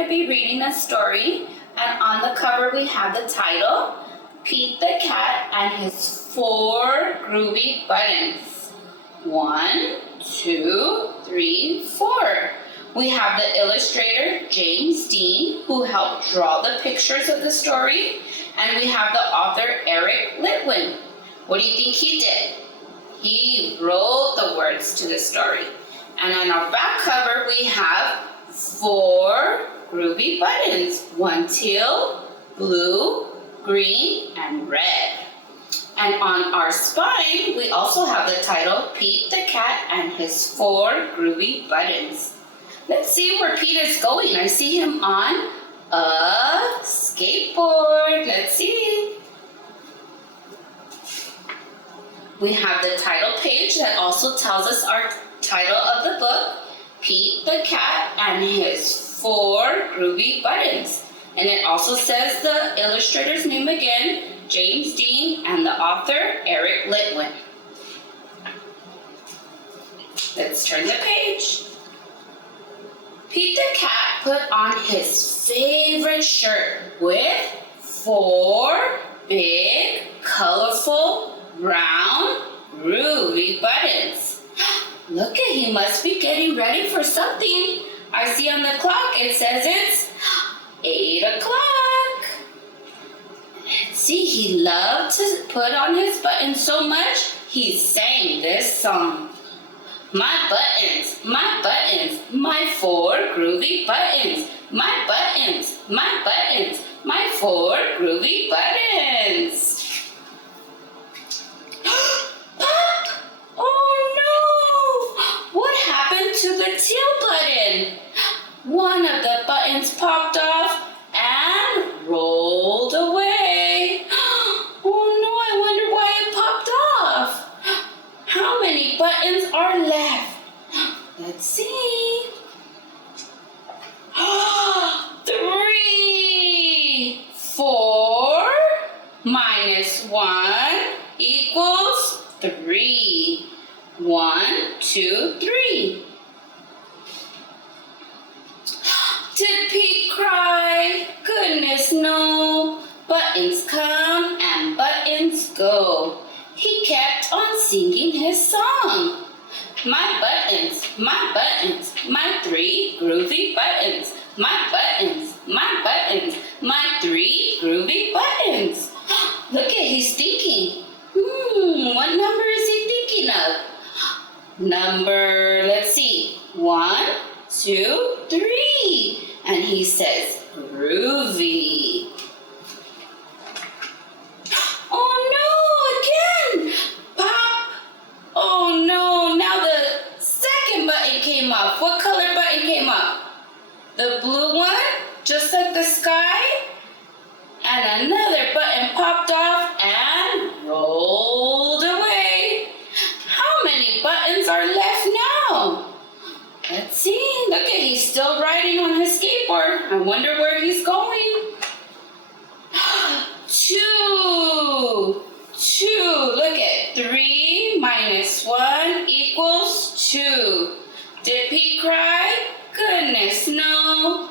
going to be reading a story, and on the cover we have the title, Pete the Cat and His 4 Groovy Buttons. 1, 2, 3, 4. We have the illustrator, James Dean, who helped draw the pictures of the story, and we have the author, Litwin. What do you think he did? He wrote the words to the story. And on our back cover, we have 4 groovy buttons. 1 teal, blue, green, and red. And on our spine, we also have the title, Pete the Cat and His 4 Groovy Buttons. Let's see where Pete is going. I see him on a skateboard. Let's see. We have the title page that also tells us our title of the book, Pete the Cat and His 4 Groovy Buttons. And it also says the illustrator's name again, James Dean, and the author, Litwin. Let's turn the page. Pete the Cat put on his favorite shirt with 4 big, colorful, round, groovy buttons. Look at, he must be getting ready for something. I see on the clock it says it's 8 o'clock. Let's see, he loved to put on his buttons so much, he sang this song. My buttons, my 4 groovy buttons. My buttons, my 4 groovy buttons. Pop! Oh no! What happened to the teal button? One of the buttons popped off and rolled away. Oh no, I wonder why it popped off. How many buttons are left? Let's see. 3. 4 minus 1 equals 3. 1, 2, 3. Did Pete cry? Goodness no. Buttons come and buttons go. He kept on singing his song. My buttons, my 3 groovy buttons. My buttons, my 3 groovy buttons. Look at, he's thinking. What number is he thinking of? Number, let's see, 1, 2, 3. And he says, groovy. Oh no, again! Pop! Oh no, now the second button came off. What color button came off? The blue one, just like the sky. And another button popped off and rolled away. How many buttons are left now? Let's see. Look at, he's still riding on his skateboard. I wonder where he's going. 2. Look at, 3 minus 1 equals 2. Did Pete cry? Goodness no.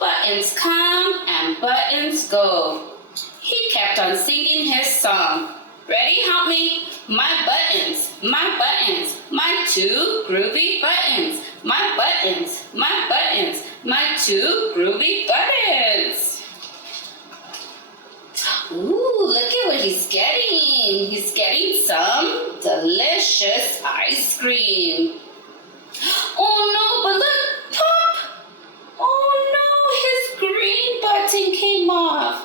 Buttons come and buttons go. He kept on singing his song. Ready? Help me. My buttons, my 2 groovy buttons. My buttons, my 2 groovy buttons. Ooh, look at what he's getting. He's getting some delicious ice cream. Oh no, but look, Pop! Oh no, his green button came off.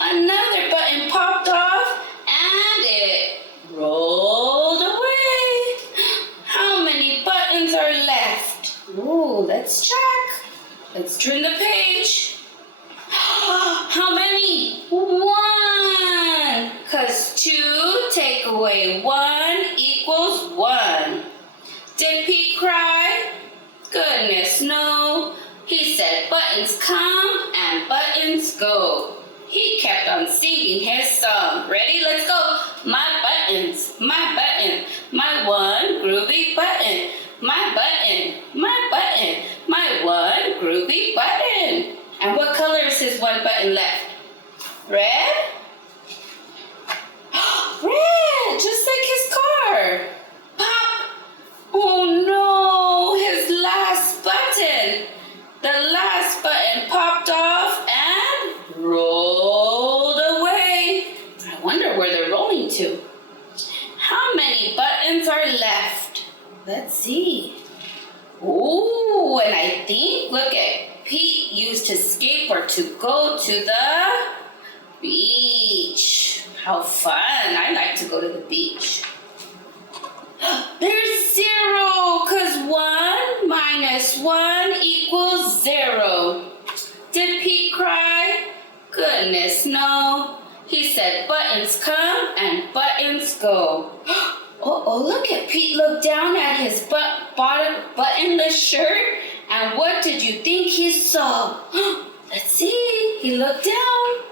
Another button popped off and it rolled away. How many buttons are left? Ooh, let's check. Let's turn the page. How many? 1. Because 2 take away 1 equals 1. Did Pete cry? Goodness no. He said buttons come and buttons go. He kept on singing his song. Ready? Let's go. My buttons, my 1 groovy button. My button, my 1 groovy button. button left? Red? Red, just like his car. Pop! Oh no, his last button. The last button popped off and rolled away. I wonder where they're rolling to. How many buttons are left? Let's see. Ooh, and I think, look at Pete used his skateboard to go to the beach. How fun. I like to go to the beach. There's 0, because 1 minus 1 equals 0. Did Pete cry? Goodness, no. He said buttons come and buttons go. Oh, look at Pete look down at his buttonless shirt. And what did you think he saw? Let's see. He looked down.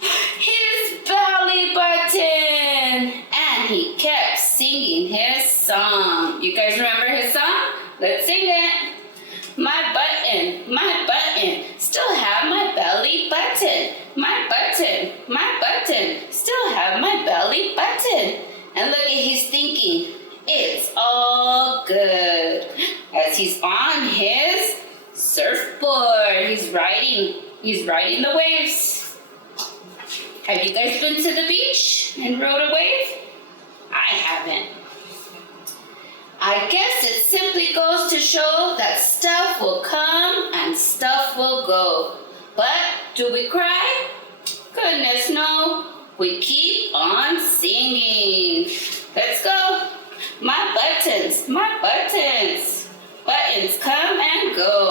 His belly button. And he kept singing his song. You guys remember his song? Let's sing it. My button, still have my belly button. My button, still have my belly button. And look at he's thinking, it's all good. As he's on his surfboard, he's riding the waves. Have you guys been to the beach and rode a wave? I haven't. I guess it simply goes to show that stuff will come and stuff will go. But do we cry? Goodness, no. We keep on singing. Let's go. My buttons. Buttons come and go.